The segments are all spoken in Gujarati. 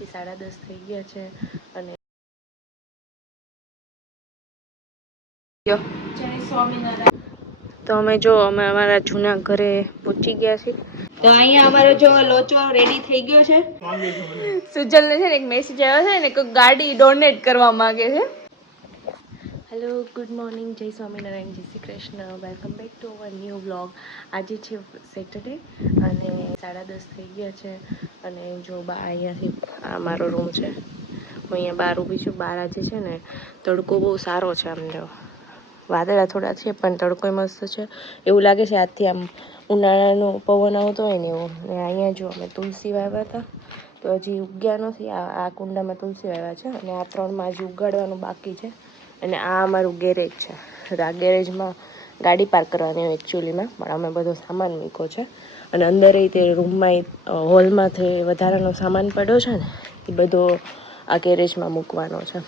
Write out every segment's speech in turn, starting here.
હજી 10:30 થઈ ગયા છે અને જય સ્વામિનારાયણ. તો અમે અમારા જૂના ઘરે પહોંચી ગયા છીએ. તો અહીંયા અમારો જો લોચો રેડી થઈ ગયો છે. સુજલને છે ને એક મેસેજ આવ્યો છે ને કોઈ ગાડી ડોનેટ કરવા માંગે છે. હેલો, ગુડ મોર્નિંગ, જય સ્વામિનારાયણ, જય Shri Krishna, welcome back to our new vlog. આજે છે સેટરડે અને 10:30 થઈ ગયા છે અને જો અહીંયાથી આ મારો રૂમ છે. હું અહીંયા બહાર ઊભી છું. બહાર આજે છે ને તડકો બહુ સારો છે. આમ જો વાદળા થોડા છે પણ તડકો મસ્ત છે. એવું લાગે છે આજથી આમ ઉનાળાનો પવન આવતો હોય ને એવું. ને અહીંયા જો અમે તુલસી વાવ્યા હતા તો હજી ઉગ્યા નથી. આ કુંડામાં તુલસી વાવ્યા છે અને આ 3માં હજી ઉગાડવાનું બાકી છે. અને આ અમારું ગેરેજ છે. આ ગેરેજમાં ગાડી પાર્ક કરવાની હોય એકચ્યુઅલીમાં, પણ અમે બધો સામાન મૂક્યો છે અને અંદર તે રૂમમાં હોલમાંથી વધારાનો સામાન પડ્યો છે ને એ બધો આ ગેરેજમાં મૂકવાનો છે.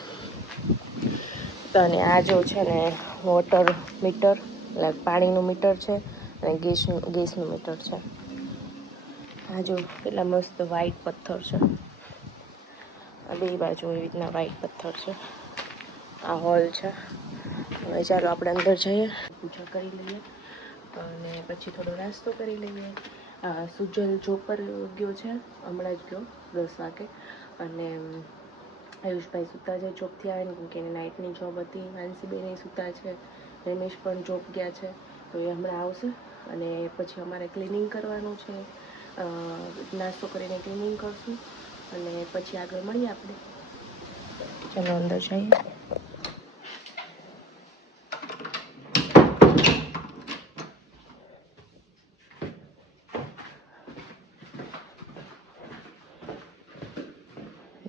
તો અને આ જો છે ને વોટર મીટર, એટલે પાણીનું મીટર છે અને ગેસનું મીટર છે. આ જો કેટલા મસ્ત વ્હાઈટ પથ્થર છે. આ બે બાજુ એવી રીતના વ્હાઈટ પથ્થર છે. આ હોલ છે. હવે ચાલો આપણે અંદર જઈએ, પૂજા કરી લઈએ અને પછી થોડો નાસ્તો કરી લઈએ. સુજલ જોબ પર ગયો છે, હમણાં જ ગયો 10 વાગે. અને આયુષભાઈ સૂતા છે જોબથી આવે ને, કેમકે એને નાઇટની જોબ હતી. માનસીબેન સૂતા છે, રમેશ પણ જોબ ગયા છે તો એ હમણાં આવશે. અને પછી અમારે ક્લિનિંગ કરવાનું છે. નાસ્તો કરીને ક્લિનિંગ કરશું અને પછી આગળ મળીએ આપણે. ચાલો અંદર જઈએ.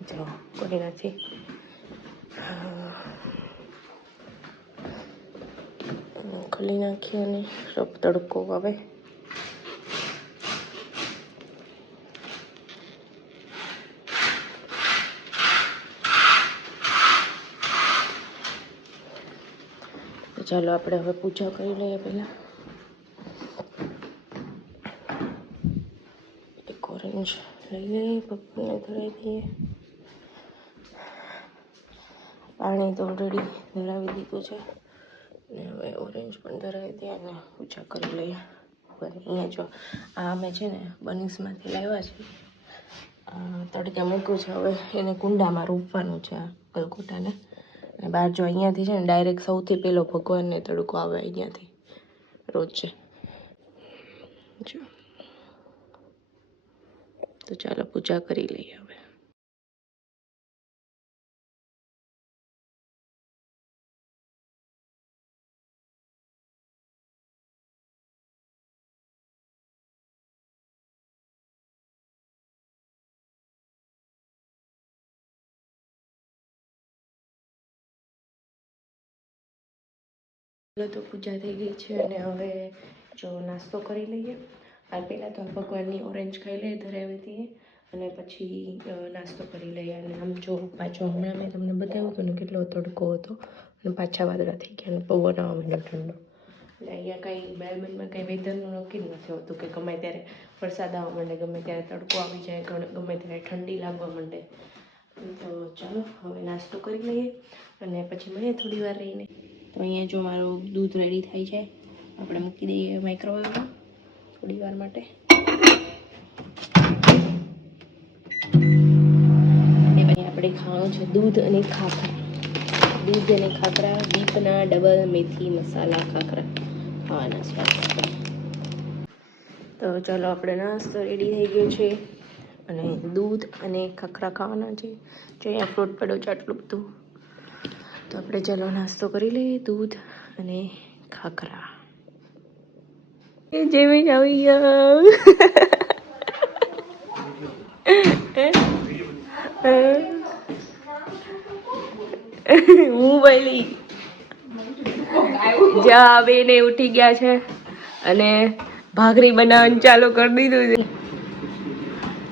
જો કોઈ નથી. ખોલી નાખીએ અને સબ તડકો આવે. ચાલો આપણે હવે પૂજા કરી લઈએ. પહેલાં એક ઓરેન્જ લઈ લઈએ, ભગવાનને ધરાવી દઈએ. પાણી તો ઓલરેડી ધરાવી દીધું છે ને હવે ઓરેન્જ પણ ધરાવી દઈએ અને પૂજા કરી લઈએ. અહીંયા જો આ અમે છે ને બનિંગ્સમાંથી લાવ્યા છે. તડકે મૂક્યું છે. હવે એને કુંડામાં રોપવાનું છે આ ગલગોટાને. અને બહાર જો અહીંયાથી છે ને ડાયરેક્ટ સૌથી પહેલો ભગવાનને તડકો આવે અહીંયાથી રોજે. જો તો ચાલો પૂજા કરી લઈએ હવે. તો પૂજા થઈ ગઈ છે અને હવે જો નાસ્તો કરી લઈએ. પહેલાં તો ભગવાનની ઓરેન્જ ખાઈ લઈએ, ધરાવી દઈએ અને પછી નાસ્તો કરી લઈએ. અને આમ જો પાછો હમણાં મેં તમને બતાવ્યું હતું ને કેટલો તડકો હતો અને પાછા વાદળા થઈ ગયા અને પવન આવવા માંડ્યો ઠંડો. એટલે અહીંયા કાંઈ મેલબર્નમાં કાંઈ વેધરનું નક્કી જ નથી હોતું કે ગમે ત્યારે વરસાદ આવવા માંડે, ગમે ત્યારે તડકો આવી જાય, ગમે ત્યારે ઠંડી લાગવા માંડે. તો ચાલો હવે નાસ્તો કરી લઈએ અને પછી મળીએ થોડી વાર રહીને. તો અહીંયા જો મારું દૂધ રેડી થાય છે. આપણે મૂકી દઈએ માઇક્રોવેવમાં થોડી વાર માટે. અને પછી આપણે ખાવાનું છે દૂધ અને ખાખરા. દૂધ અને ખાખરા, દીપના ડબલ મેથી મસાલા ખાખરા ખાવાના છે આપણે. તો ચાલો આપણે નાસ્તો રેડી થઈ ગયો છે અને દૂધ અને ખાખરા ખાવાના છે. જો અહીંયા ફ્રૂટ પડ્યો છે આટલું બધું. તો આપણે ચાલો નાસ્તો કરી લઈએ, દૂધ અને ખાખરા. જેવી આવી ગયા. હું બોલી જ્યાં બેને ઉઠી ગયા છે અને ભાખરી બનાવવાનું ચાલુ કરી દીધું છે.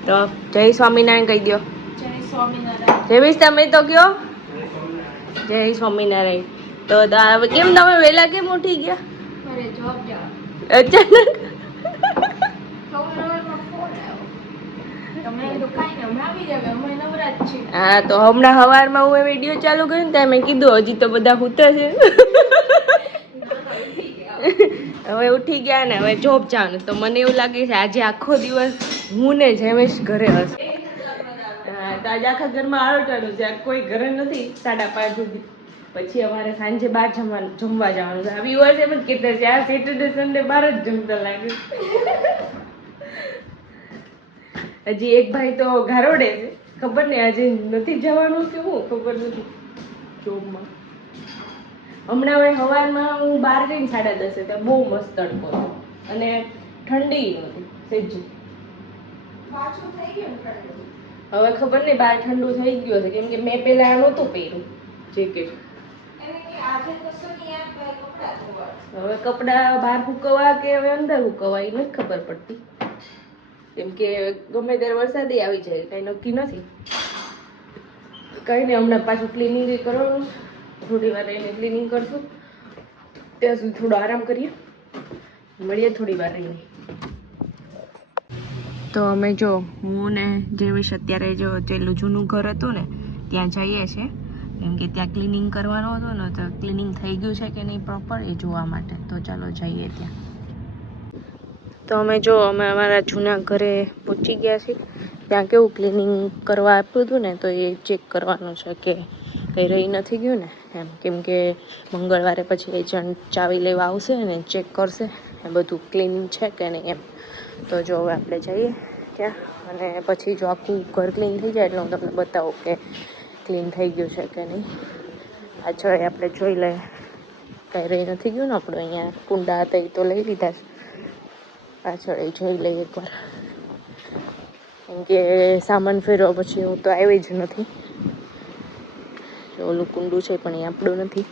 તો જય સ્વામિનારાયણ કહી દો. જય સ્વામિનારાયણ. જેવીશ તમે તો કયો જય સ્વામિનારાયણ. તો હવે કેમ તમે વહેલા કેમ ઉઠી ગયા? અરે જોબ જાવ. અચાનક સવારમાં ફોન આવ્યો. તમે તો કાંઈ ને હમણાં આવી જાવ, અમે નવરા હા તો હમણાં સવારમાં હું વિડીયો ચાલુ કર્યો ને ત્યાં મેં કીધું હજી તો બધા સૂતા છે. હવે ઉઠી ગયા ને હવે જોબ જવાનું તો મને એવું લાગે છે આજે આખો દિવસ હું ને જેમેશ ઘરે હશે. હા તો આજે આખા ઘરમાં આરોટાનું છે, કોઈ ઘરે નથી 5:30 સુધી. પછી અમારે સાંજે બહાર જમવા જવાનું છે. આવી વર્ષે પણ કહેતા છે આ સેટરડે સન્ડે બહાર જ જમતા લાગે. હજી એક ભાઈ તો ઘારોડે છે, ખબર નહીં આજે નથી જવાનું કે હું ખબર નથી જોબમાં. હમણાં હવે સવારમાં હું બહાર ગઈ 10:30 ત્યાં બહુ મસ્ત તડકો હતો અને ઠંડી નહોતી સેજ. હવે ખબર નહીં બહાર ઠંડુ થઈ ગયું છે કેમ કે મેં પેલા નહોતું પહેર્યું જેકેટ. હવે કપડા બહાર સુકવવા કે હવે અંદર સુકવવા એ નથી ખબર પડતી કેમ કે ગમે ત્યારે વરસાદ આવી જાય કઈ નક્કી નથી. કઈ નહીં હમણાં પાછું ક્લિનિંગ કરવાનું, થોડી વાર રહીને ક્લિનિંગ કરશું, ત્યાં સુધી થોડો આરામ કરીએ, મળીએ થોડી વાર રહીને. તો અમે જો હું ને જેવીશ અત્યારે જો પેલું જૂનું ઘર હતું ને ત્યાં જઈએ છીએ કેમ કે ત્યાં ક્લિનિંગ કરવાનું હતું ને તો ક્લિનિંગ થઈ ગયું છે કે નહીં પ્રોપર એ જોવા માટે. તો ચાલો જઈએ ત્યાં. તો અમે અમારા જૂના ઘરે પહોંચી ગયા છીએ. ત્યાં કેવું ક્લિનિંગ કરવા આપ્યું હતું ને તો એ ચેક કરવાનું છે કે કંઈ રહી નથી ગયું ને એમ, કેમ કે મંગળવારે પછી એજન્ટ ચાવી લેવા આવશે ને ચેક કરશે એ બધું ક્લિનિંગ છે કે નહીં એમ. તો જો હવે આપણે જઈએ ત્યાં અને પછી જો આખું ઘર ક્લીન થઈ જાય એટલે હું તમને બતાવું કે ક્લીન થઈ ગયું છે કે નહીં. પાછળ આપણે જોઈ લઈએ કાંઈ રહી નથી ગયું ને. આપણે અહીંયા કુંડા હતા એ તો લઈ લીધા છે, પાછળ એ જોઈ લઈએ એકવાર કેમ કે સામાન ફેરવા પછી હું તો આવી જ નથી. જો ઓલું કુંડું છે પણ એ આપણું નથી.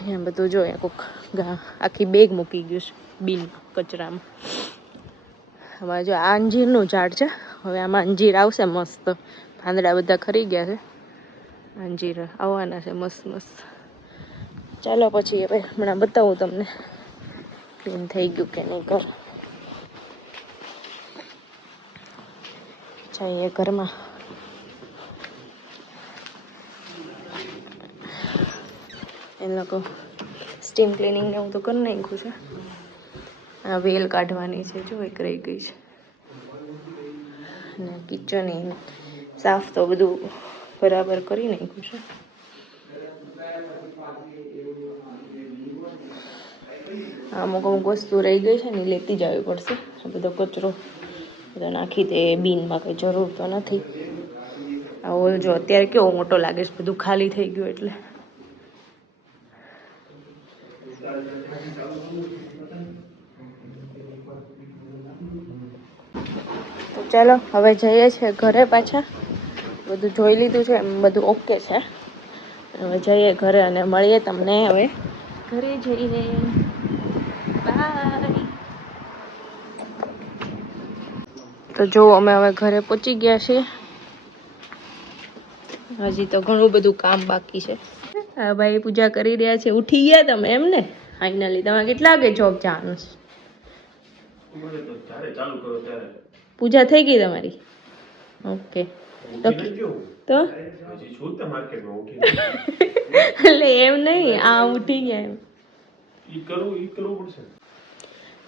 અહીંયા બધું જો કોઈક આખી બેગ મૂકી ગયું છે બિન કચરામાં. આમાં જો આ અંજીરનું ઝાડ છે, હવે આમાં અંજીર આવશે મસ્ત. પાંદડા બધા ખરી ગયા છે, અંજીર આવવાના છે મસ્ત મસ્ત. ચાલો પછી હવે હમણાં બતાવું તમને ક્લીન થઈ ગયું કે નહીં ઘર. જઈએ ઘરમાં. એ લોકો સ્ટીમ ક્લિનિંગ ને હું તો કરી નાખ્યું છે. આ વેલ કાઢવાની છે જો એક રહી ગઈ છે. અને કિચન સાફ તો બધું બરાબર કરી નાખ્યું છે. અમુક વસ્તુ રહી ગઈ છે ને લેતી જવી પડશે. આ બધો કચરો બધો નાખી દે બીનમાં, કંઈ જરૂર તો નથી. આ હોલ જો અત્યારે કેવો મોટો લાગે છે, બધું ખાલી થઈ ગયું એટલે. તો ચાલો હવે જઈએ છીએ ઘરે પાછા. બધું જોઈ લીધું છે એમ બધું ઓકે છે. હવે જઈએ ઘરે અને મળીએ તમને હવે ઘરે જઈને. બાય. તો જો અમે હવે ઘરે પહોંચી ગયા છીએ. હજી તો ઘણું બધું કામ બાકી છે. હા ભાઈ પૂજા કરી રહ્યા છે. ઉઠી ગયા તમે એમ ને ફાઇનલી? તમારે કેટલા વાગે જોબ જવાનું છે? પૂજા થઈ ગઈ તમારી? ઓકે. તો એટલે એમ નહીં, આ ઉઠી ગયા એમ.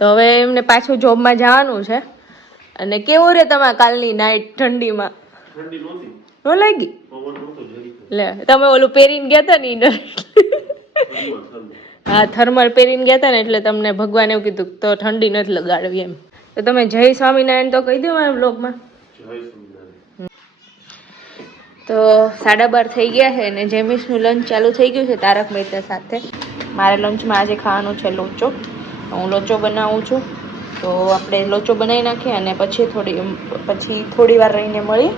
તો હવે એમને પાછું જોબમાં જવાનું છે. અને કેવું રે તમારે કાલની નાઈટ ઠંડીમાં? ન લાગી? લે તમે ઓલું પહેરીને ગયા હતા ને હા થર્મલ પહેરીને ગયા હતા ને એટલે તમને ભગવાન એવું કીધું તો ઠંડી નથી લગાડવી એમ. તો તમે જય સ્વામિનારાયણ તો કહી દો મારા બ્લોગમાં. તો 12:30 થઈ ગયા છે અને જેમિશનું લંચ ચાલુ થઈ ગયું છે તારક મહેતા સાથે. મારે લંચમાં આજે ખાવાનું છે લોચો. હું લોચો બનાવું છું તો આપણે લોચો બનાવી નાખીએ અને પછી થોડી વાર રહીને મળીએ.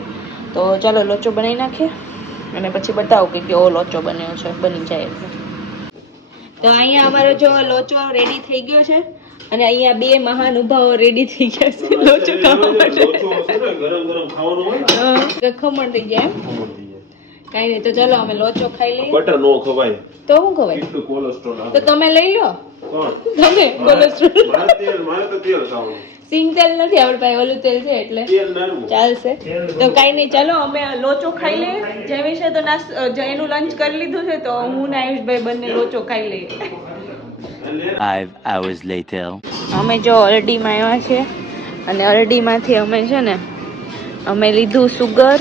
તો ચાલો લોચો બનાવી નાખીએ અને પછી બતાવું કે કેવો લોચો બન્યો છે, બની જાય એટલે. તો અહીંયા અમારો જો લોચો રેડી થઈ ગયો છે અને અહીંયા બે મહાનુભાવો રેડી થઈ ગયા છે લોચો ખાવા માટે. ખમણ થઈ જાય એમ કઈ નહીં. તો ચાલો અમે લોચો ખાઈ લઈએ. બટર નો ખવાય તો શું ખવાય? કેટલું કોલેસ્ટ્રોલ આવે. તો તમે લઈ લો. કોણ? તમે કોલેસ્ટ્રોલ. મારે તો તેલ ખાવાનું. સિંગ તેલ નથી આપણી પાસે, ઓલું તેલ છે એટલે ચાલશે. તો કાંઈ નહીં, ચાલો અમે લોચો ખાઈ લઈએ. જેવી છે તો એનું લંચ કરી લીધું છે, તો હું ને આયુષભાઈ બંને લોચો ખાઈ લઈએ. 5 hours later. અમે જો અરડીમાં આવ્યા છે, અને અરડીમાંથી અમે છે ને અમે લીધું સુગર,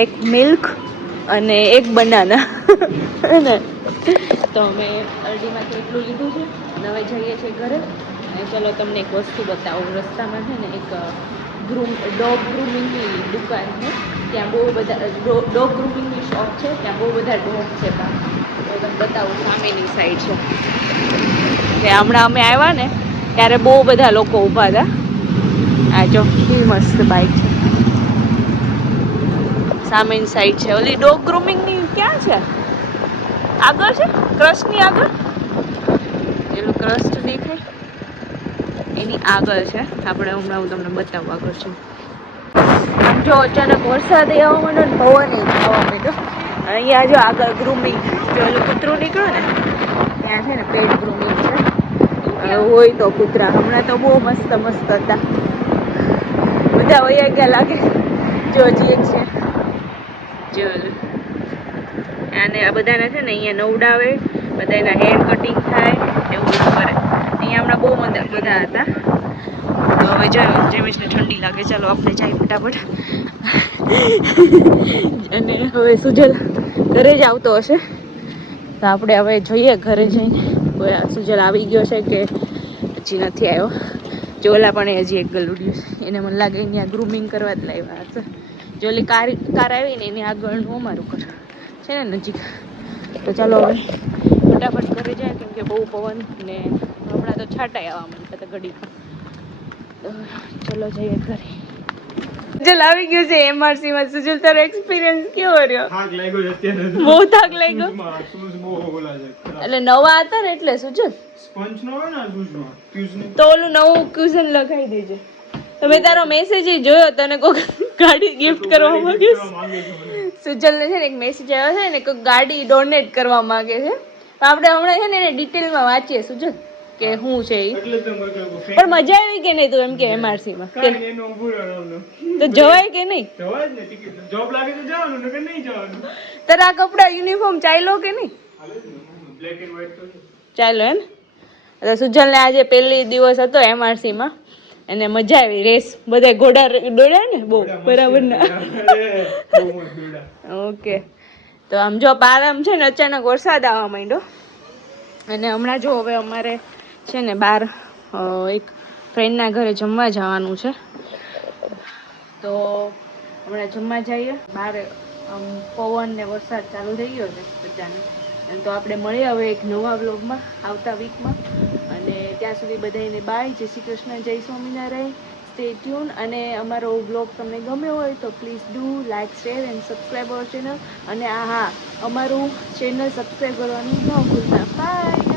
એક મિલ્ક અને એક બનાના. ને તો અમે અરડીમાંથી એટલું લીધું છે, અને હવે જઈએ છીએ ઘરે. અને ચલો તમને એક વસ્તુ બતાવું. રસ્તામાં છે ને એક ડોગ ગ્રૂમિંગની દુકાન છે. ત્યાં બહુ બધા ડોગ ગ્રૂમિંગની શોપ છે. ત્યાં બહુ બધા ડોગ છે. તો તમને બતાવું, સામેની સાઈડ છે. હમણાં અમે આવ્યા ને ત્યારે બહુ બધા લોકો ઊભા હતા. આ જો કેવી મસ્ત બાઈક છે. સામેની સાઈડ છે. ઓલી ડોગ ગ્રૂમિંગની ક્યાં છે? આગળ છે, ક્રશની આગળ. પેલું ક્રસ્ટ દેખાય એની આગળ છે. આપણે હમણાં હું તમને બતાવું આગળ છે. જો અચાનક વરસાદ આવવા માંડ્યો ને પવન આવવા માંડ્યો. અહીંયા જો આગળ ગ્રૂમિંગ, જો ઓલું કૂતરું નીકળ્યું ને ત્યાં છે ને પેટ ગ્રૂમિંગ છે. હોય તો કૂતરા હમણાં તો બહુ મસ્ત મસ્ત હતા. બધા વયા ગયા લાગે. જો હજી એક છે, જો અને આ બધાને છે ને અહીંયા નવડાવે, બધા એના હેર કટિંગ થાય એવું બધું કરે. અહીંયા હમણાં બહુ બધા હતા. તો હવે જો જેમીશને ઠંડી લાગે, ચાલો આપણે જાય ફટાફટ. અને હવે સુજલ ઘરે જ આવતો હશે, તો આપણે હવે જોઈએ ઘરે જઈને સુજલ આવી ગયો છે કે હજી નથી આવ્યો. ચોલા પણ હજી એક ગલુડિયું છે, એને મને લાગે અહીંયા ગ્રૂમિંગ કરવા જ લાવ્યા હશે. જો ઓલી કાર આવી ને એની આગળનું અમારું ઘર છે ને નજીક. તો ચાલો હવે ફટાફટ ઘરે જાય, કેમ કે બહુ પવન ને હમણાં તો છાંટાઈ આવવા માંડતા હતા ઘડી. તો ચલો જઈએ ઘરે. સુજલ આવી ગયું છે એમઆરસી માં. સુજલ તારો એક્સપિરિયન્સ કેવો રહ્યો? થાક લાગ્યો અત્યારે. બહુ થાક લાગ્યો. શૂઝ બહુ ઓલા છે. એટલે નવા હતા ને એટલે સુજલ. સ્પંચ નો હોય ને શૂઝમાં, ક્યુઝની. તો ઓલું નવું ક્યુઝન લગાવી દેજે. તમે તારો મેસેજ જોયો, તને કોઈ ગાડી ગિફ્ટ કરવા માંગે છે. સુજલ ને છે ને એક મેસેજ આવ્યો છે ને, કોઈ ગાડી ડોનેટ કરવા માંગે છે. આપણે હમણાં છે ને એને ડિટેલમાં વાંચીએ સુજલ કે શું છે એ. એટલે તો મને કહ્યું પણ મજા આવી કે નહીં તું એમ કે એમઆરસી માં? કાંઈ એનો ઊભું રહેવાનું. તો જવાય કે નહીં? જવાય જ ને, ટિકિટ જોબ લાગે તો જવાનું, નકર નહીં જવાનું. તારા આ કપડા યુનિફોર્મ ચાલ્યો કે નહીં? હાલે જ ને, બ્લેક એન્ડ વ્હાઈટ તો છે. ચાલો હે ને. સુજલ ને આજે પહેલી દિવસ હતો એમઆરસી માં, અને મજા આવી. રેસ બધા ઘોડા દોડ્યા ને બહુ બરાબર ના. બહુ મસ્ત દોડા. ઓકે. તો આમ જો પારામ છે ને અચાનક વરસાદ આવવા માંડ્યો, અને હમણાં જો હવે અમારે છે ને બહાર એક ફ્રેન્ડના ઘરે જમવા જવાનું છે. તો હમણાં જમવા જઈએ. બહાર પવન ને વરસાદ ચાલુ થઈ ગયો છે બધાને. તો આપણે મળીએ હવે એક નવા વ્લોગમાં આવતા વીકમાં. અને ત્યાં સુધી બધાને બાય. જય શ્રી કૃષ્ણ, જય સ્વામિનારાયણ. Stay tune. અને અમારો વ્લોગ તમને ગમ્યો હોય તો please do like, share and subscribe our channel. અને હા, અમારું ચેનલ સબસ્ક્રાઈબ કરવાનું ન ભૂલતા. બાય.